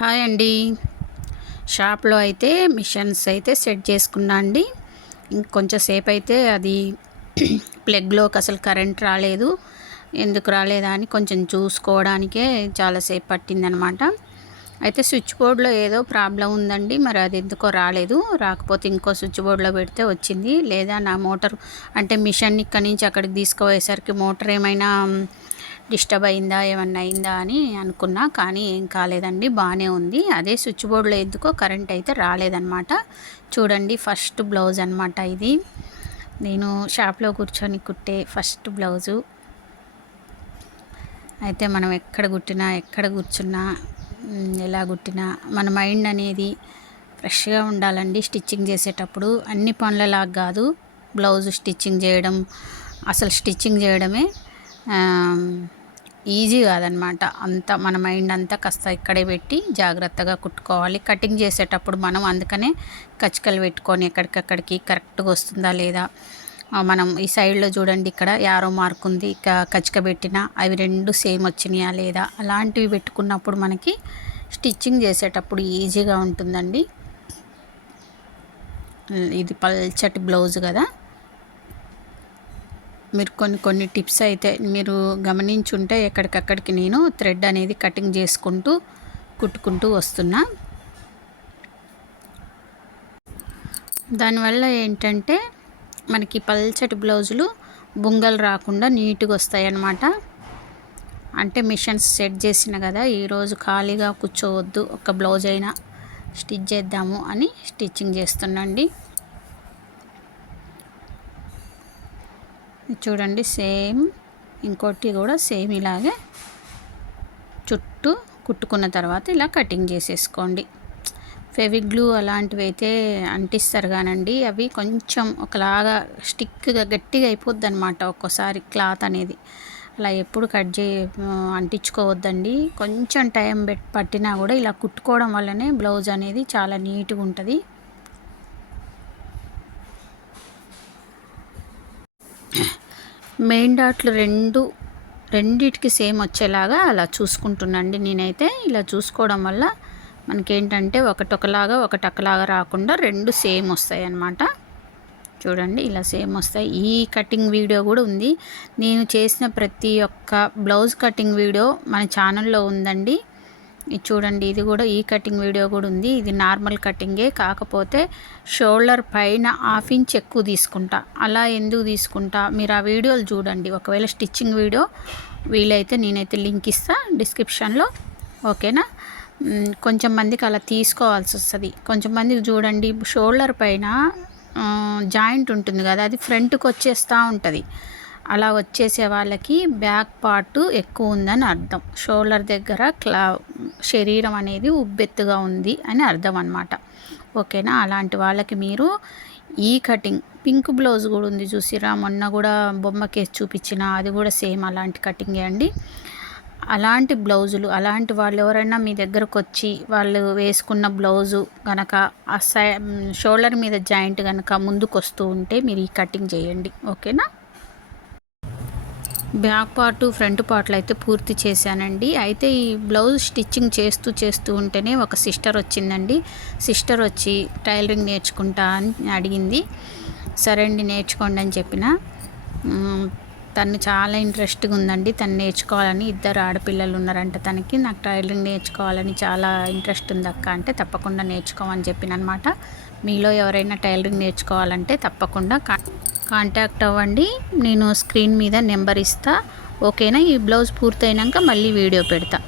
Hi అండి. షాప్లో అయితే మిషన్స్ అయితే సెట్ చేసుకున్నా అండి. ఇంకొంచెం సేపు అయితే అది ప్లగ్లోకి అసలు కరెంట్ రాలేదు. ఎందుకు రాలేదా అని కొంచెం చూసుకోవడానికే చాలాసేపు పట్టిందనమాట. అయితే స్విచ్ బోర్డ్లో ఏదో ప్రాబ్లం ఉందండి. మరి అది ఎందుకో రాలేదు. రాకపోతే ఇంకో స్విచ్ బోర్డ్లో పెడితే వచ్చింది. లేదా నా మోటార్ అంటే మిషన్ ఇక్కడి నుంచి అక్కడికి తీసుకుపోయేసరికి మోటార్ ఏమైనా డిస్టర్బ్ అయిందా, ఏమన్నా అయిందా అని అనుకున్నా. కానీ ఏం కాలేదండి, బాగానే ఉంది. అదే స్విచ్ బోర్డ్లో ఎందుకో కరెంట్ అయితే రాలేదన్నమాట. చూడండి, ఫస్ట్ బ్లౌజ్ అనమాట ఇది. నేను షాప్లో కూర్చొని కుట్టే ఫస్ట్ బ్లౌజు. అయితే మనం ఎక్కడ కుట్టినా, ఎక్కడ కూర్చున్నా, ఎలా కుట్టినా మన మైండ్ అనేది ఫ్రెష్గా ఉండాలండి. స్టిచ్చింగ్ చేసేటప్పుడు అన్ని పనులలాగా కాదు. బ్లౌజ్ స్టిచ్చింగ్ చేయడం, అసలు స్టిచ్చింగ్ చేయడమే ఈజీ కాదనమాట. అంతా మన మైండ్ అంతా కాస్త ఇక్కడే పెట్టి జాగ్రత్తగా కుట్టుకోవాలి. కటింగ్ చేసేటప్పుడు మనం అందుకనే కచ్చికలు పెట్టుకొని ఎక్కడికక్కడికి కరెక్ట్గా వస్తుందా లేదా, మనం ఈ సైడ్లో చూడండి, ఇక్కడ యారో మార్క్ ఉంది, ఇక కచ్చిక పెట్టినా అవి రెండు సేమ్ వచ్చినాయా లేదా, అలాంటివి పెట్టుకున్నప్పుడు మనకి స్టిచ్చింగ్ చేసేటప్పుడు ఈజీగా ఉంటుందండి. ఇది పల్చటి బ్లౌజ్ కదా. మీరు కొన్ని టిప్స్ అయితే మీరు గమనించుంటే ఎక్కడికక్కడికి నేను థ్రెడ్ అనేది కటింగ్ చేసుకుంటూ కుట్టుకుంటూ వస్తున్నా. దానివల్ల ఏంటంటే మనకి పల్చటి బ్లౌజులు బుంగలు రాకుండా నీట్గా వస్తాయి అన్నమాట. అంటే మిషన్స్ సెట్ చేసిన కదా, ఈరోజు ఖాళీగా కూర్చోవద్దు, ఒక బ్లౌజ్ అయినా స్టిచ్ చేద్దాము అని స్టిచ్చింగ్ చేస్తున్నాండి. చూడండి, సేమ్ ఇంకోటి కూడా సేమ్ ఇలాగే చుట్టూ కుట్టుకున్న తర్వాత ఇలా కటింగ్ చేసేసుకోండి. ఫెవిగ్లూ అలాంటివి అయితే అంటిస్తారు కానండి, అవి కొంచెం ఒకలాగా స్టిక్గా గట్టిగా అయిపోద్ది అనమాట ఒక్కోసారి క్లాత్ అనేది. అలా ఎప్పుడు అంటించుకోవద్దండి. కొంచెం టైం పట్టినా కూడా ఇలా కుట్టుకోవడం వల్లనే బ్లౌజ్ అనేది చాలా నీట్గా ఉంటుంది. మెయిన్ డాట్లు రెండిటికి సేమ్ వచ్చేలాగా అలా చూసుకుంటున్నాండి. నేనైతే ఇలా చూసుకోవడం వల్ల మనకేంటంటే ఒకలాగా ఒకలాగా రాకుండా రెండు సేమ్ వస్తాయి అన్నమాట. చూడండి, ఇలా సేమ్ వస్తాయి. ఈ కటింగ్ వీడియో కూడా ఉంది. నేను చేసిన ప్రతి ఒక్క బ్లౌజ్ కటింగ్ వీడియో మన ఛానల్లో ఉందండి. ఇది చూడండి, ఇది కూడా ఈ కటింగ్ వీడియో కూడా ఉంది. ఇది నార్మల్ కటింగే, కాకపోతే షోల్డర్ పైన 1/2 ఇంచ్ ఎక్కువ తీసుకుంటా. అలా ఎందుకు తీసుకుంటా మీరు ఆ వీడియోలు చూడండి. ఒకవేళ స్టిచ్చింగ్ వీడియో వీలైతే నేనైతే లింక్ ఇస్తా డిస్క్రిప్షన్లో, ఓకేనా. కొంచెం మందికి అలా తీసుకోవాల్సి వస్తుంది. కొంచెం మందికి చూడండి, షోల్డర్ పైన జాయింట్ ఉంటుంది కదా, అది ఫ్రంట్కి వచ్చేస్తూ ఉంటుంది. అలా వచ్చేసే వాళ్ళకి బ్యాక్ పార్ట్ ఎక్కువ ఉందని అర్థం. షోల్డర్ దగ్గర శరీరం అనేది ఉబ్బెత్తుగా ఉంది అని అర్థం అన్నమాట, ఓకేనా. అలాంటి వాళ్ళకి మీరు ఈ కటింగ్, పింక్ బ్లౌజ్ కూడా ఉంది చూసిరా, మొన్న కూడా బొమ్మకేసి చూపించిన, అది కూడా సేమ్ అలాంటి కటింగే అండి. అలాంటి బ్లౌజులు, అలాంటి వాళ్ళు ఎవరైనా మీ దగ్గరకు వచ్చి వాళ్ళు వేసుకున్న బ్లౌజు కనుక ఆ షోల్డర్ మీద జాయింట్ కనుక ముందుకు వస్తూ ఉంటే మీరు ఈ కటింగ్ చేయండి, ఓకేనా. బ్యాక్ పార్టు ఫ్రంట్ పార్ట్లు అయితే పూర్తి చేశానండి. అయితే ఈ బ్లౌజ్ స్టిచ్చింగ్ చేస్తూ ఉంటేనే ఒక సిస్టర్ వచ్చిందండి. సిస్టర్ వచ్చి టైలరింగ్ నేర్చుకుంటా అని అడిగింది. సరే అండి, నేర్చుకోండి అని చెప్పిన. తను చాలా ఇంట్రెస్ట్గా ఉందండి, తను నేర్చుకోవాలని. 2 ఆడపిల్లలు ఉన్నారంట తనకి. నాకు టైలరింగ్ నేర్చుకోవాలని చాలా ఇంట్రెస్ట్ ఉంది అక్క అంటే, తప్పకుండా నేర్చుకోమని చెప్పిన అనమాట. మీలో ఎవరైనా టైలరింగ్ నేర్చుకోవాలంటే తప్పకుండా కాంటాక్ట్ అవ్వండి. నేను స్క్రీన్ మీద నెంబర్ ఇస్తా, ఓకేనా. ఈ బ్లౌజ్ పూర్తయినాక మళ్ళీ వీడియో పెడతా.